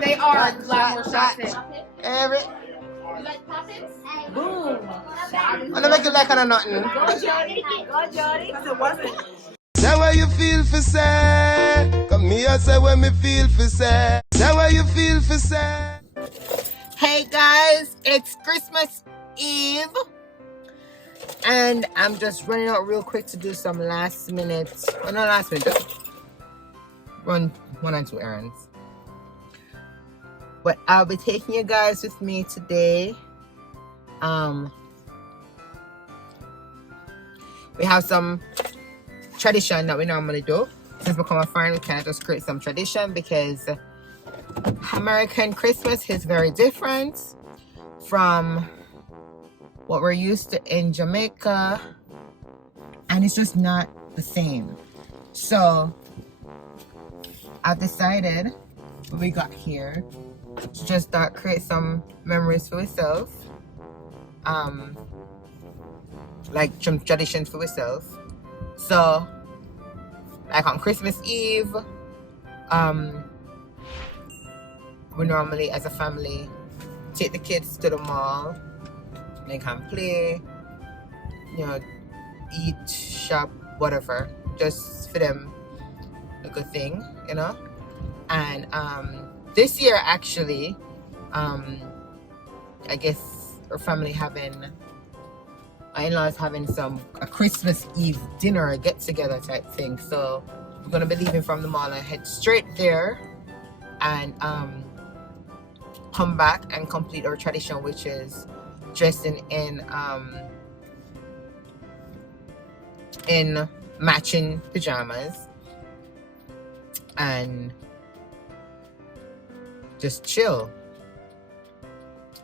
They are a lot more shots in. Every. You like poppins? Boom. I'm gonna make it like on a nothing. Go, Jody. Go, Jody. Because it wasn't. Say what you feel for say. Come here, say what me feel for say. Say what you feel for say. Hey guys, it's Christmas Eve. And I'm just running out real quick to do some last minute, well not last minute, just run 1 or 2 errands. But I'll be taking you guys with me today. We have some tradition that we normally do. Since we become a friend, we can just create some tradition because American Christmas is very different from what we're used to in Jamaica, and it's just not the same. So I've decided when we got here to just start create some memories for ourselves, like some traditions for ourselves. So like on Christmas Eve, we normally as a family take the kids to the mall. They can play, you know, eat, shop, whatever, just for them a good thing, you know. And this year actually, I guess our family my in-laws having a Christmas Eve dinner, get together type thing. So we're gonna be leaving from the mall and head straight there and come back and complete our tradition, which is dressing in matching pajamas and just chill.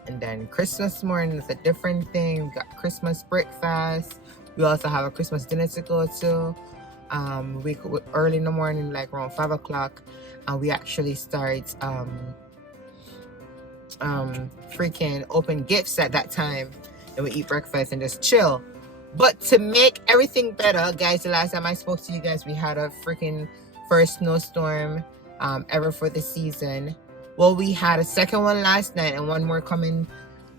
And then Christmas morning is a different thing. We got Christmas breakfast. We also have a Christmas dinner to go to. We early in the morning, like around 5 o'clock, and we actually start freaking open gifts at that time, and we eat breakfast and just chill. But to make everything better, guys, the last time I spoke to you guys, we had a freaking first snowstorm ever for the season. Well, we had a second one last night and one more coming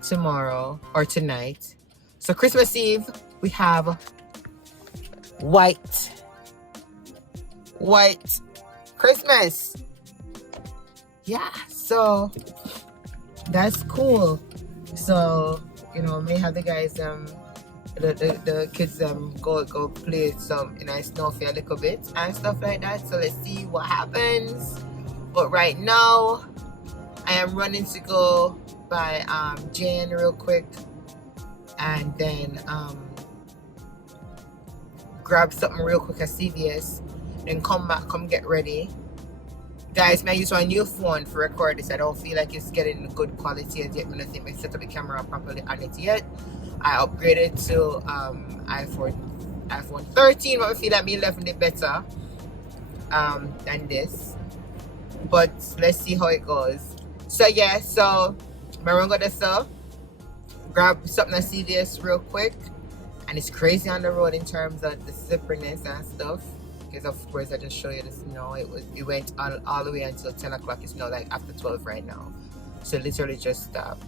tomorrow or tonight. So Christmas Eve we have white Christmas. Yeah, so that's cool. So, you know, may have the guys the kids go play some in a snow for a little bit and stuff like that. So let's see what happens. But right now I am running to go buy Jane real quick and then grab something real quick at CVS, then come back, come get ready. Guys, I use my new phone for record this. I don't feel like it's getting good quality as yet. I don't think I set up the camera properly on it yet. I upgraded to iPhone 13, but I feel like me left it better than this. But let's see how it goes. So yeah, so I'm gonna go to grab something at CVS real quick, and it's crazy on the road in terms of the slipperiness and stuff. Because of course I just show you the snow. It went all the way until 10 o'clock. It's now like after 12 right now. So literally just stopped.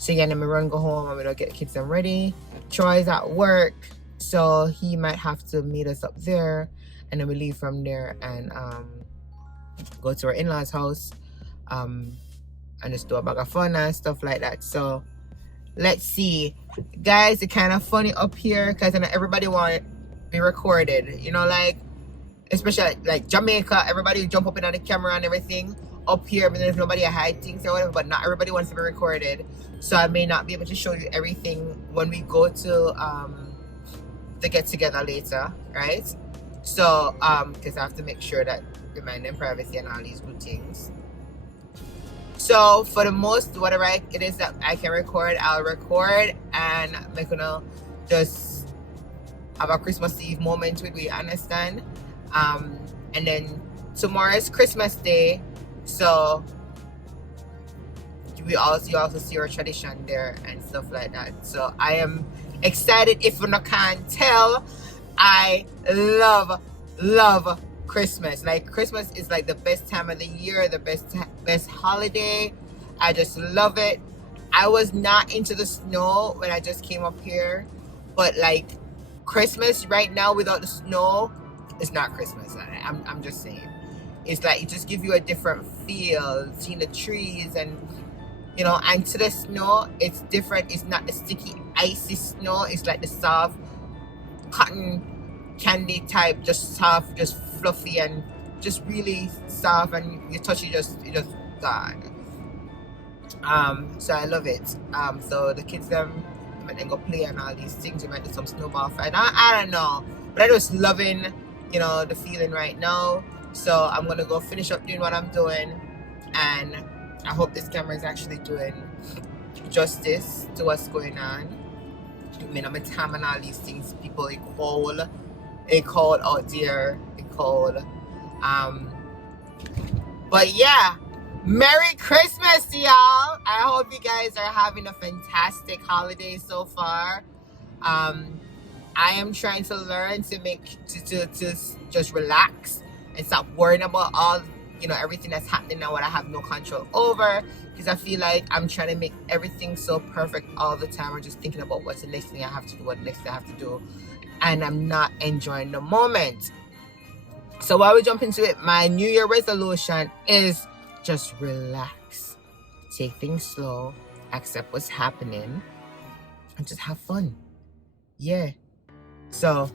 So yeah, then we run go home and we don't get the kids them ready. Troy's at work, so he might have to meet us up there, and then we leave from there and go to our in-laws house and just do a bag of fun and stuff like that. So let's see, guys. It's kind of funny up here because everybody want be recorded, you know, like especially like Jamaica, everybody jump up in on the camera and everything. Up here, but then if nobody hide things or whatever, but not everybody wants to be recorded, so I may not be able to show you everything when we go to the get together later, right? So because I have to make sure that we mind them privacy and all these good things. So for the most, whatever it is that I can record, I'll record, and I'm gonna just have a Christmas Eve moment with we, understand? And then tomorrow is Christmas Day, so you also see our tradition there and stuff like that. So I am excited. If you can't tell, I love Christmas. Like Christmas is like the best time of the year, the best holiday. I just love it. I was not into the snow when I just came up here, but like Christmas right now without the snow, it's not Christmas. I'm just saying. It's like it just gives you a different feel, seeing the trees and you know, and to the snow, it's different. It's not the sticky, icy snow. It's like the soft cotton candy type, just soft, just fluffy, and just really soft. And you touch it, just God. So I love it. So the kids them might then go play and all these things. You might do some snowball fight. I don't know, but I'm just loving, you know, the feeling right now. So I'm gonna go finish up doing what I'm doing, and I hope this camera is actually doing justice to what's going on. I mean, I'm a time and all these things. People, it cold out there. It cold. But yeah, Merry Christmas, y'all. I hope you guys are having a fantastic holiday so far. I am trying to learn to to just relax and stop worrying about all, you know, everything that's happening now, what I have no control over, because I feel like I'm trying to make everything so perfect all the time. I'm just thinking about what's the next thing I have to do, what the next thing I have to do, and I'm not enjoying the moment. So while we jump into it, my New Year resolution is just relax, take things slow, accept what's happening, and just have fun. Yeah. So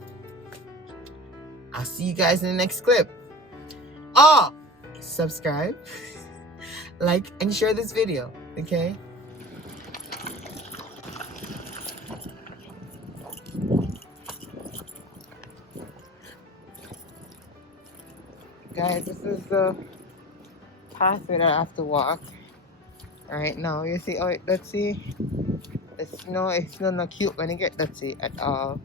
I'll see you guys in the next clip. Oh, subscribe, like, and share this video, okay? Guys, this is the pathway that I have to walk right now. You see, oh, let's see. It's not cute when you get dirty at all.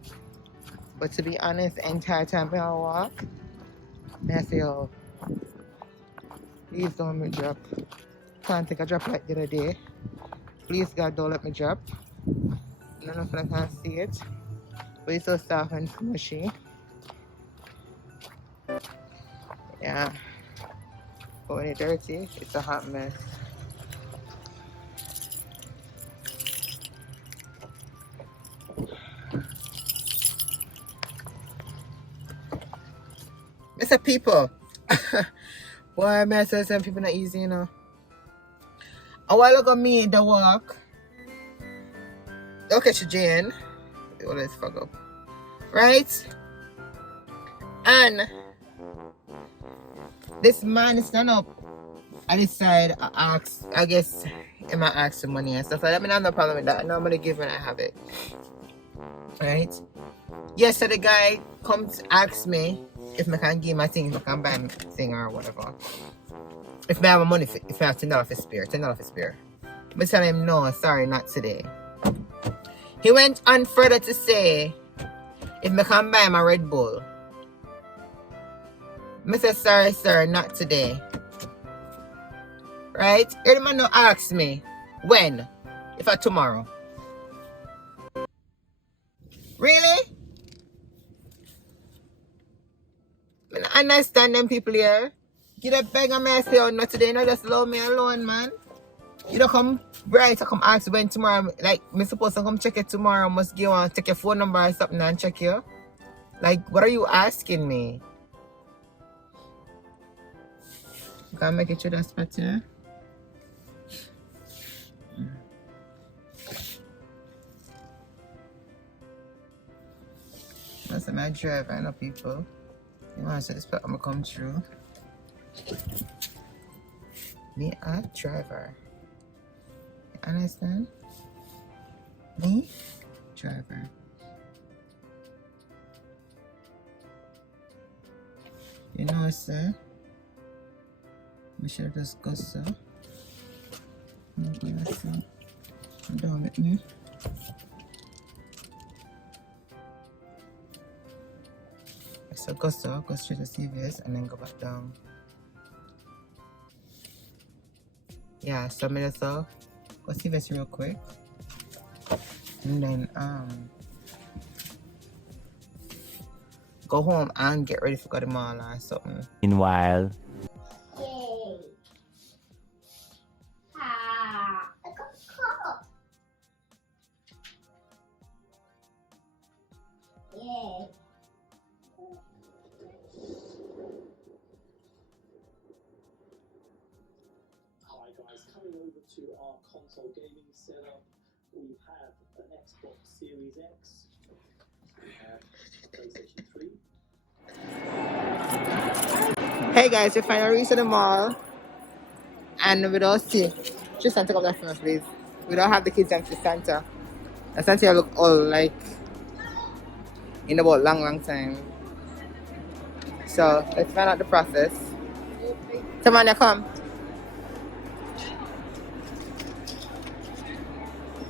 But to be honest, the entire time I walk, I say, oh, please don't let me drop. Can't take a drop like the other day. Please, God, don't let me drop. I don't know if I can see it, but it's so soft and mushy. Yeah. But when it's dirty, it's a hot mess. Mr. People. Boy, I say some people not easy, you know. A while ago, me the walk. Okay, Jane. Oh, let's fuck up. Right? And this man is stand up. I decide I guess I might ask for money and stuff like that. I mean, I have no problem with that. No, I'm gonna give when I have it. Right? Yes, so the guy comes ask me if I can give my thing, if I can buy my thing or whatever. If I have money, if I have $10 for spare, $10 for spare. But tell him no, sorry, not today. He went on further to say, if I can buy my Red Bull. I said, sorry, sir, not today. Right? Any man no ask me, when? If I tomorrow. Really? I understand them people here. You don't beg on me and say, oh, not today, no, just allow me alone, man. You don't come right to come ask when tomorrow, like, me supposed to come check it tomorrow, must give on, take your phone number or something and check you. Like, what are you asking me? You can make it through that spot here. That's my driver, I know people. You want to say this spot I'm gonna come through. Me a driver. You understand? Me driver. You know, sir. We should just go, sir. Don't make me. So go straight to CVS and then go back down. Yeah, so I'm gonna go CVS real quick. And then go home and get ready for go to the mall or something. Meanwhile, Yay. Ah. I got caught. Yay. Hi guys, coming over to our console gaming setup, we have an Xbox Series X, we have PlayStation 3. Hey guys, we finally reached the mall and we don't see. Just Santa, come back from us, please. We don't have the kids empty Santa. And Santa look all like in about long time. So let's find out the process. Come on, come.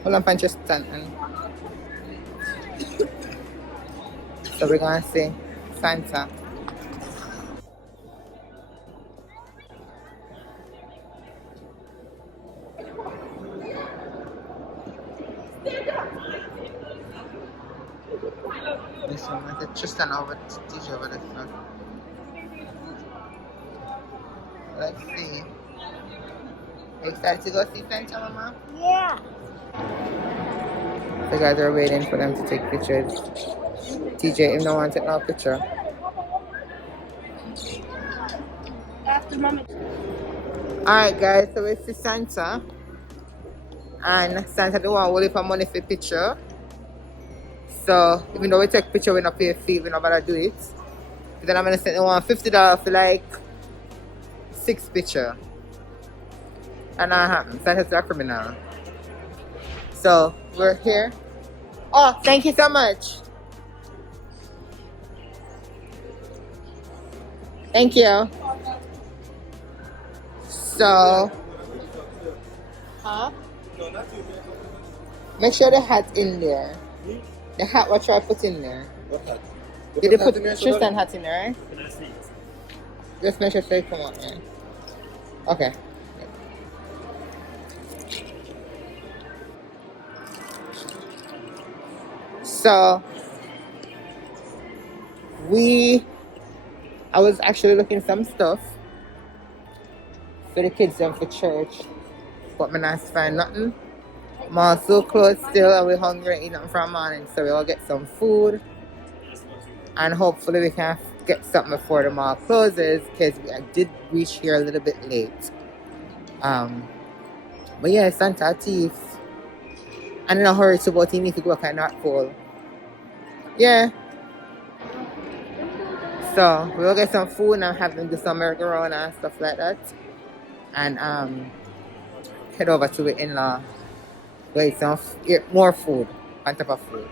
Hold on, punch your Stanton. So we're gonna see Santa. This one, it's just an over DJ over this one. Let's see. You excited to go see Santa, Mama? Yeah. The guys are waiting for them to take pictures. TJ, if no one take no picture. After Mama. Alright guys, so we see Santa. And Santa the one will for money for picture. So even though we take picture, we not pay a fee, we not bother do it. Then I'm gonna send the one $50 for like 6 picture. And that happens. Santa's a criminal. So we're here. Oh, thank you so much. Thank you. So, huh? Make sure the hat's in there. The hat, what should I put in there? What hat? Did you put Tristan hat in there, right? Just make sure they come out, man. Okay. So, I was actually looking some stuff for the kids and for church, but I not find nothing. I'm also closed still and we're hungry, eat nothing from morning, so we'll get some food and hopefully we can get something before the mall closes because I did reach here a little bit late. But yeah, Santa teeth. And in a hurry to about him if you go kind of cold. Yeah. So we'll get some food and have them do some merry-go-round and stuff like that. And head over to the in-law. Get some more food on top of food.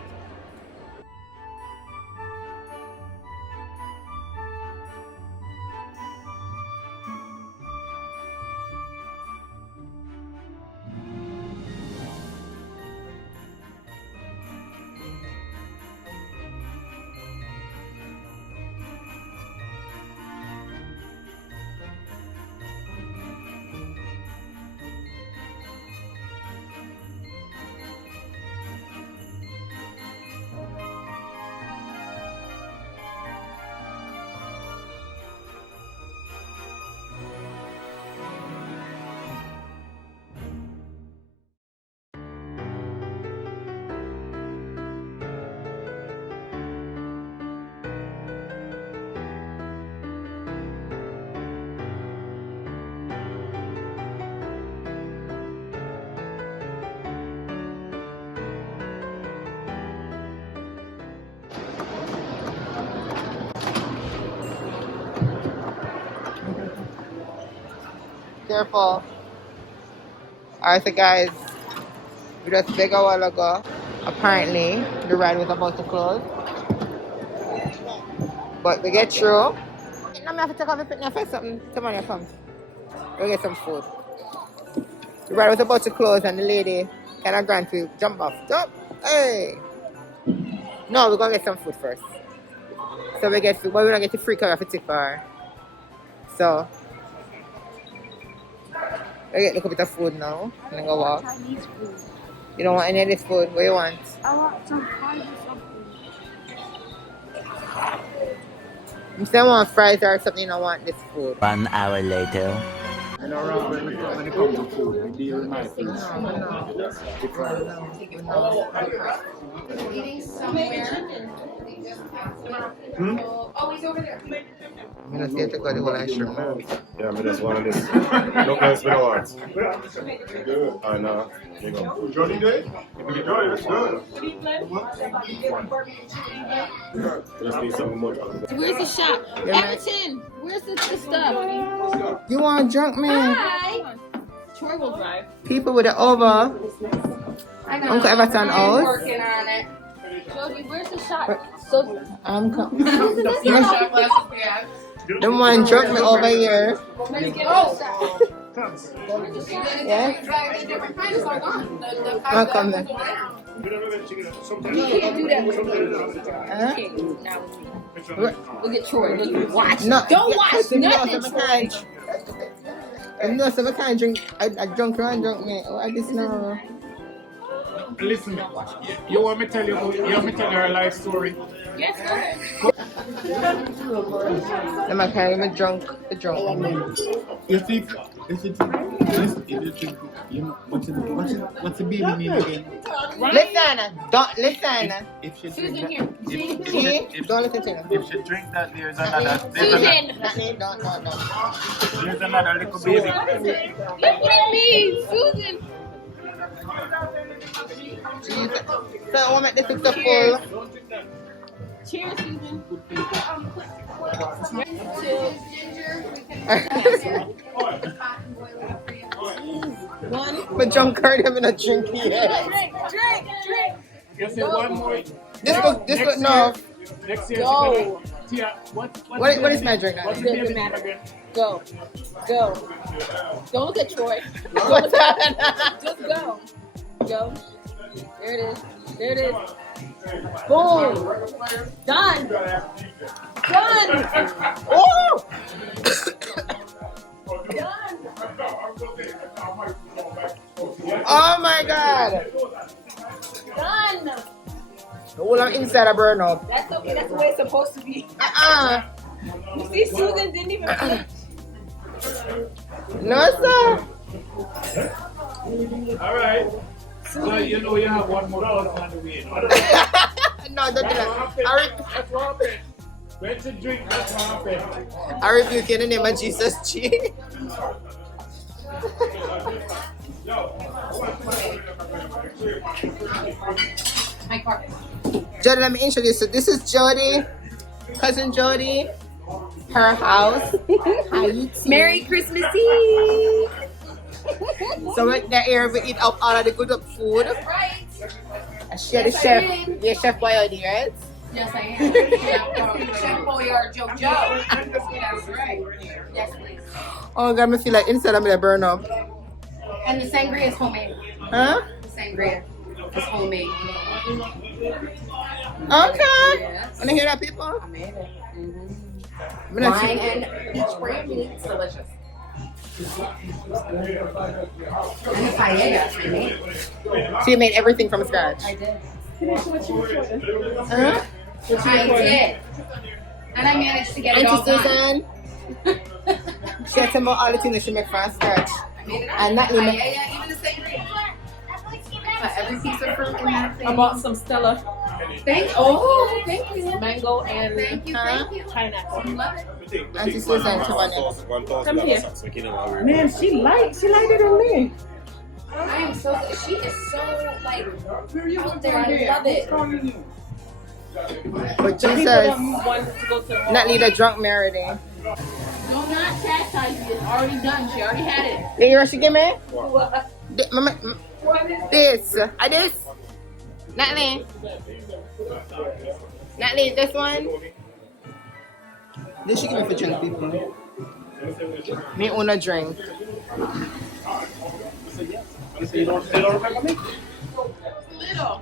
Careful. Alright, so guys, we just big a while ago. Apparently, the ride was about to close. But we get through. Now I have to take off the picnic for something. Come on, come. We'll get some food. The ride was about to close and the lady kind of ran to jump off. Jump! Hey! No, we're going to get some food first. So we get food, but we don't get the free car for tip bar. So, we get a little bit of food now and then go walk. Chinese food. You don't want any of this food? What do you want? I want some fries or something. If I want fries or something, I want this food. 1 hour later. I don't know when it comes to food, we deal with my food. Eating somewhere. Oh, he's over there. I'm gonna see if they got the whole ice cream now. Yeah, I just want this. Look nice with the words. I know. Here you go. Johnny Day? Johnny, that's good. Just need something more. Where's the shop? Everton, where's the stuff? You want drunk man? Hi. Troy will drive. People with the over. I know. Uncle Everton I'm house. working on it. Jody, where's the shop? So I'm coming. Your shot glasses we have. The one drunk me over here. Oh. Yeah? Different kinds are gone. I'll come then. you can't do that with me. Huh? Look at Troy. Look, watch. No, Don't watch nothing, Troy. I know some can't drink. I drunk around drunk me. Why this now? Listen, you want me to tell you a life story? Yes, go ahead. I'm a carry me drunk. The drunk. You think, what's the baby name again? Listen, don't listen. If she Susan drink here. that, See? Don't listen to him. if she drink that, there's another Susan. there's another little baby. Look at me, Susan. Jesus. So I want to make this picture full. Cheers, Susan. But drunk heard him in a drink yet. Drink. You say one more. This look no. Next year, Go. Tia, what is my drink now? What's the baby name again? Go. Don't look at Troy. What's that? Just go. Go. There it is. Boom. Done. Oh! Oh my god! Done. The whole I'm inside a burn up. That's okay. That's the way it's supposed to be. You see, Susan didn't even flinch. No, sir. Alright. So you know you have one more person on the way. No? No, don't do that. That's what happened. When to drink, that's what happened. I rebuke you in the name of Jesus, G. My car. Jody, let me introduce you. This is Jody, cousin Jody. Her house. How you doing? Merry Christmas Eve. So we're here, we eat up all of the good food. Right. And she the chef. Yeah, Chef Boyardee, right? Yes, I am. Chef Boyardee Joe. That's right. Yes, please. Oh God, I feel like inside I'm gonna burn up. And the sangria is homemade. Huh? The sangria is homemade. Okay. Yes. Wanna hear that, people? I made it. I'm gonna Wine see- and peach brandy. It's delicious. And the paella I made. So you made everything from scratch? I did. Huh? I did. And I managed to get it all Auntie done. Susan. She had some all the things that she made from scratch. I made it all. And that you make- Paella, even the sangria. Put every piece of fruit in that thing. I bought some Stella Thank you. mango and Thank you. pineapple. Love it. Auntie Susan, come on in. Come here. Man, she liked it on me. I am so. She is so like out there. I love it. But People Jesus, that want to go to the mall. not need a drunk Merity. Do not chastise you. It's already done. She already had it. Yeah, you rush to give me? What? This. This. Natalie. Natalie, this one. This she give me for drink people. Me own a drink. You say you don't remember me? Little.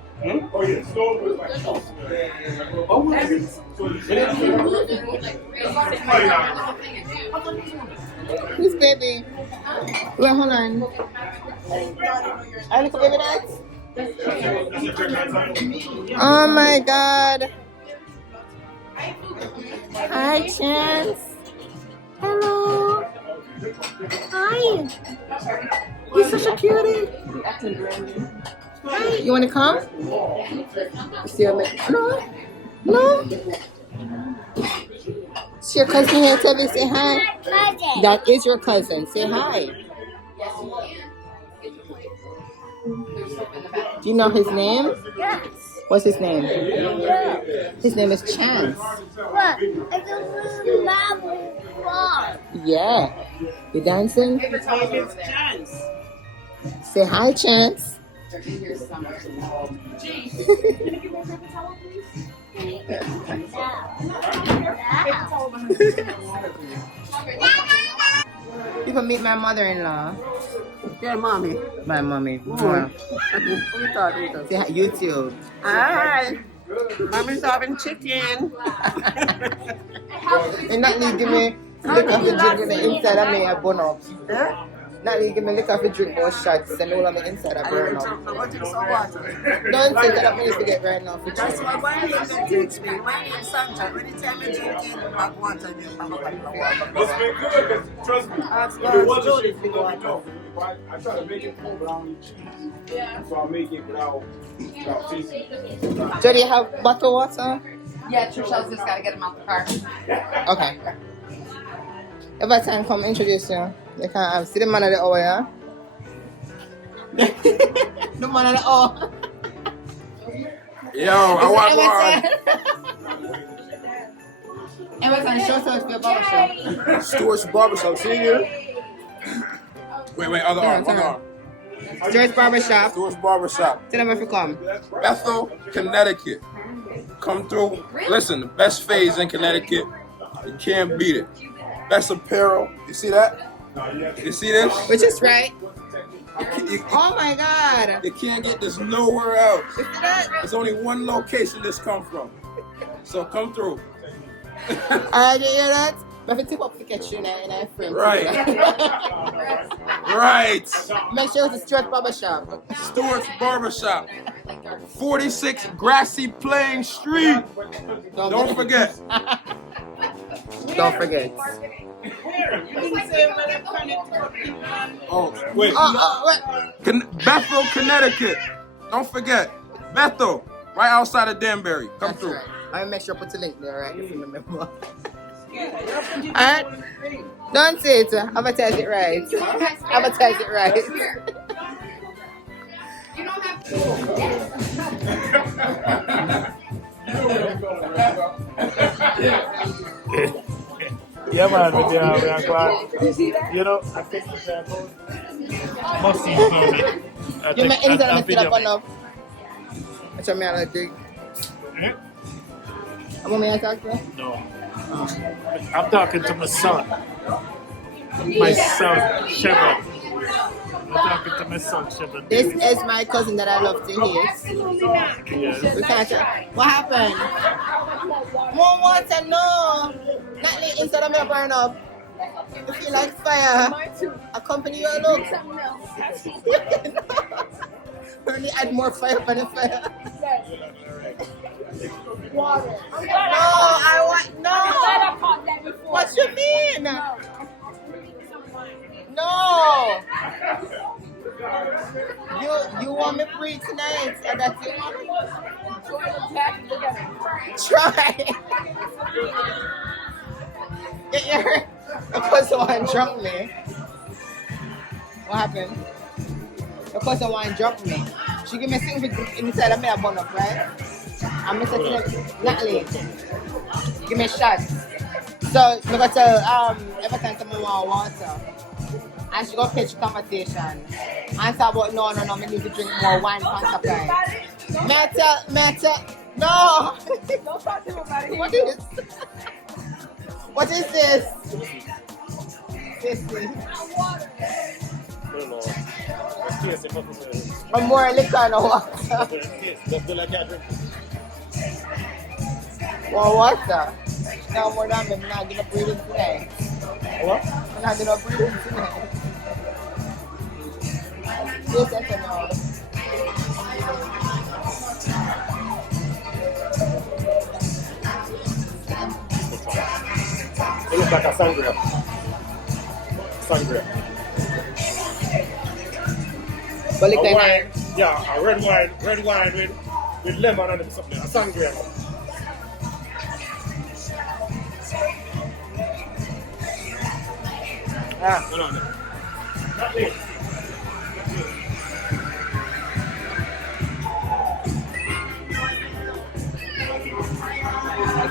Oh, yeah. Stove was like Who's baby? Wait, hold on. I look at baby that? Oh my god. Hi, Chance. Hello. Hi. He's such a cutie. Hi. You want to come? See your No. No. It's your cousin here. Tell me, say hi. Cousin. That is your cousin. Say hi. Do you know his name? Yes. What's his name? His name is Chance. What? It's a little marble ball. Yeah. You dancing? Say hi, Chance. You can meet my mother-in-law. Yeah, mommy. My mommy. Mwah. Who you talking to? Say hi, YouTube. Hi. Mommy's having chicken. And not need give me lick off the drink in the inside of me a bun up. Yeah? Not need give me lick off the drink more shots and all on the inside I burn up. What is so what? Don't say that me forget right now for That's drink. why my name teach me. My name is Santa. Anytime you drink in hot water, you have a Trust me. Ask God, Jody, if you go out. I try to make it full, but I don't need cheese. So I make it without tasting. Jody, you have bottled water? Yeah, Trichelle's just gotta get him out the car. Okay. Every time come introduce you. You can see the man of the hour, yeah? The man of the hour. Yo, I Everton, show us your barbershop. Stewart's Barbershop, see you? Wait, other arm. Stewart's Barbershop. Stewart's Barbershop. Tell them if you come. Bethel, Connecticut. Come through. Listen, the best phase in Connecticut. You can't beat it. Best apparel. You see that? You see this? Which is right. You Oh my God. can't get this nowhere else. You see that? There's only one location this come from. So come through. Alright, you hear that? But if you tip up to catch you in a frame. Right. Right. Make sure it's a Stuart Barbershop. Stewart's Barbershop. 46 Grassy Plain Street. Don't forget. Don't forget. Oh, wait. Wait. Bethel, Connecticut. Don't forget. Bethel, right outside of Danbury. Come That's through. right. I'll make sure I put the link there, right? If you remember. Alright. Don't say it. Advertise it right. Advertise it right. You don't have Yeah, man, we are glad. You know, I think must see You make anything I sit up enough. That's what I like to. I'm going to talk to you? No. I'm talking to my son. My son, Shepard. I'm talking to my son, Shepard. This is my cousin that I love to hear. Yes. We can't What happened? More water, no. Not the inside of me burn up. You feel like fire. Accompany you look. Only add more fire for the fire. Water. No, I want no. What you mean? No. You want me free tonight? And that's it. Try. Because someone dropped me. What happened? Because someone dropped me. She give me something inside of me a bun up, right? I'm Mr. Natalie. Give me a shot. So I'm gonna tell every time someone want water. And she go pitch conversation. And talk about no, we need to drink more wine from supply. Meta, no! Don't talk to him about it. What is What is this? This thing. Or more liquor and water. More water. No more than me. I'm not gonna breathe in today. What? I'm not gonna breathe in today. Yes, I know. sangria. Sangria. But look A at wine, yeah, a red wine with lemon and something. A sangria. Ah. No. Not this.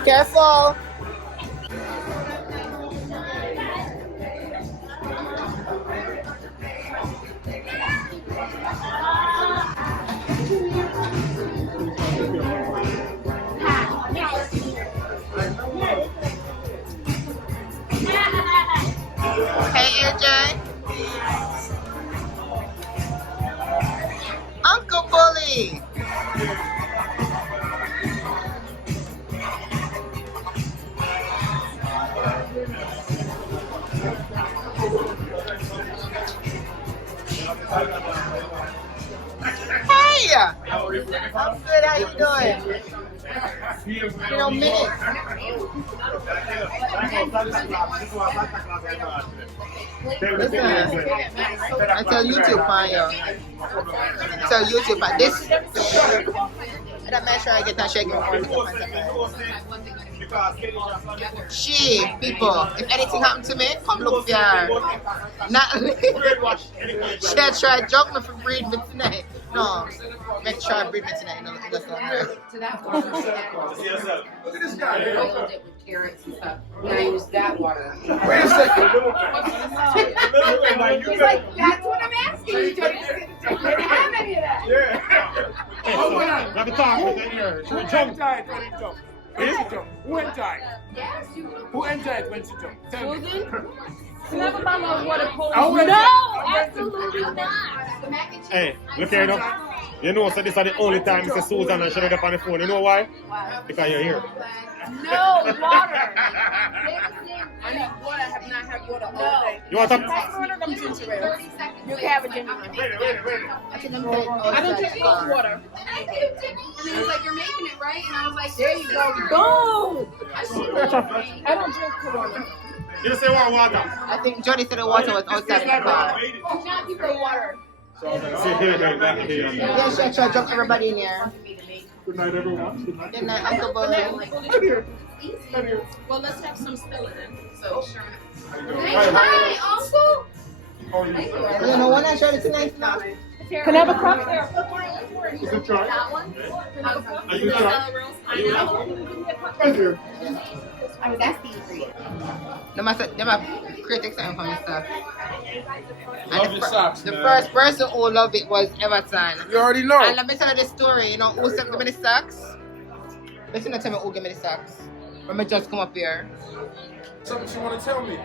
Careful. Hey, AJ. Uncle Bully. Hey. I'm good. How you doing? You know, minutes. Listen, I tell YouTube on you. Tell YouTube on this. And I make sure I get that shaking She, people, if anything happened to me, come look for her. Not she had tried jump me for breed me tonight. No, make sure I breed me tonight. No, that's not her. To that water. Look at this guy. I boiled it with carrots and stuff. And I used that water. Wait a second. He's like, that's what I'm asking you, Jody. You didn't have any of that. Yeah. Let me talk with her. She will jump. Who enjoyed? Yes, you Who enjoyed when she jumped? Tell me. You never buy my water cold. went- No, absolutely not. The mac and cheese. Hey, look here now. You know, so this is the only time Mr. Susan and she up on the phone. You know why? Because you're here. No, water. I need water. I have not had water all day. You want some? Order them ginger ale. You can have a ginger ale. I don't drink cold water. And he was like, you're making it, right? And I was like, There you go. Boom. I don't drink Corona. You just say water. I think Johnny said the water was outside the car. Not people water. Yeah, sure, sure. Drop everybody in here. Good night, everyone. Good night. Good night, Uncle Bully. Well, let's have some Stella then. so sure. Hi, Uncle. You know, when I showed it tonight, now. Can I have a cup there? You can try. That one? Are you try? Thank you. I mean, that's easy. Them have critics and for me stuff. Love your socks, The man. first person who loved it was Everton. You already know. And let me tell you the story. You know who sent me the socks? Listen to tell me who gave me the socks. When me just come up here. Something you want to tell me?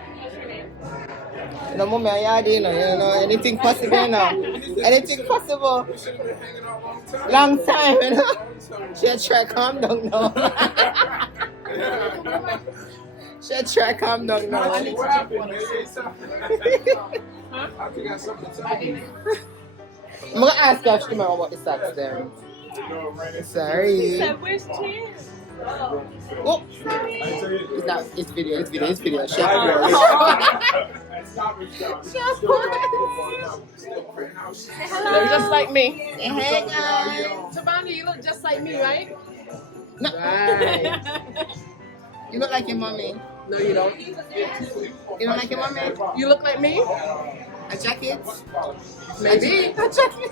No, mommy, I you know, anything possible, you know. Anything possible. You should have been hanging out a Long time, you know. She had tried calm down now. She had tried calm down now. What happened, man? Say something. I think I got something to tell you. I'm gonna ask her if she remember about the socks there. Sorry. Where's Tim? Oh. It's not, it's video. Shut Look just like me. Hey guys. Savannah, you look just like me, right? No. Right. You look like your mommy. No, you don't. You don't like your mommy? You look like me? A jacket? Maybe. A jacket.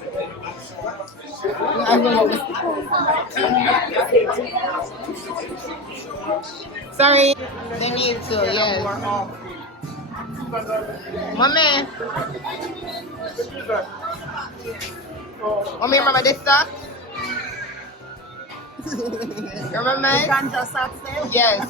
Sorry. They need to, yes. Mommy. Mommy, remember this stuff? Remember mine? Ganja socks there? Yes.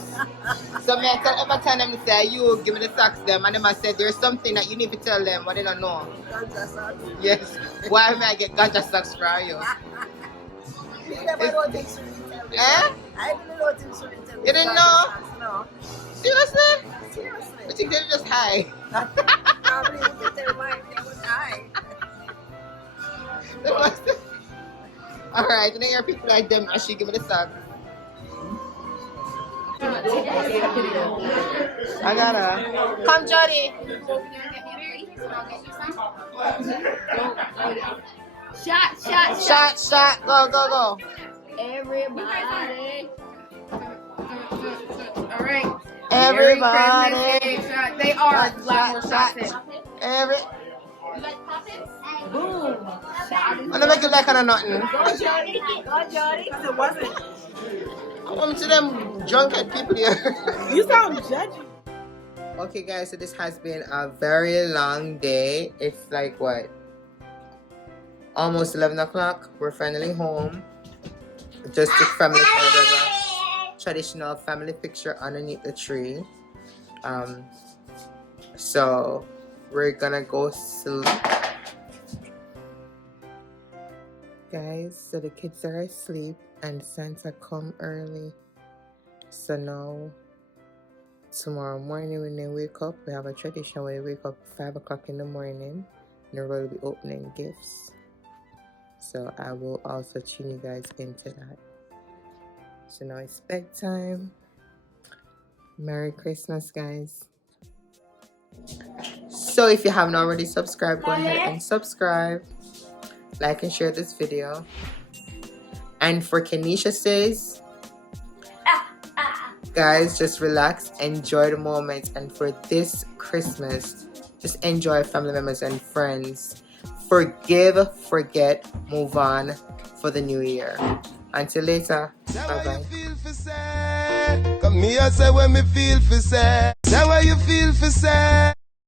So me I tell every time them say you give me the socks them and them I said there's something that you need to tell them but they don't know. Ganja socks. Yes. Why may I get ganja socks for you? You never know things you didn't tell me. Eh? I didn't know things you didn't tell me. You didn't Ganja know? socks, no. Seriously? Seriously. I think they're just high. Probably would tell my they would die. Alright, you know your people like them and she give me the socks. I gotta. Come, Jody. Shot. Go. Everybody. All right. Everybody. Merry Christmas, shot. They are a lot more shots in. Boom. I'm gonna make it like I nothing. Go, Jody. It wasn't. Come to them drunkhead people here. You sound judgy. Okay, guys, so this has been a very long day. It's like what? Almost 11 o'clock. We're finally home. Just the family traditional family picture underneath the tree. So we're gonna go sleep. Guys, so the kids are asleep and Santa come early. So now tomorrow morning when they wake up, we have a tradition where they wake up 5 o'clock in the morning and we'll be opening gifts. So I will also tune you guys into that. So now it's bedtime. Merry Christmas, guys. So if you haven't already subscribed, go ahead and subscribe. Like and share this video. And for Kenisha says, guys, just relax, enjoy the moment. And for this Christmas, just enjoy family members and friends. Forgive, forget, move on for the new year. Until later, bye-bye. Come here, say when me feel for sad. Say what you feel for sad.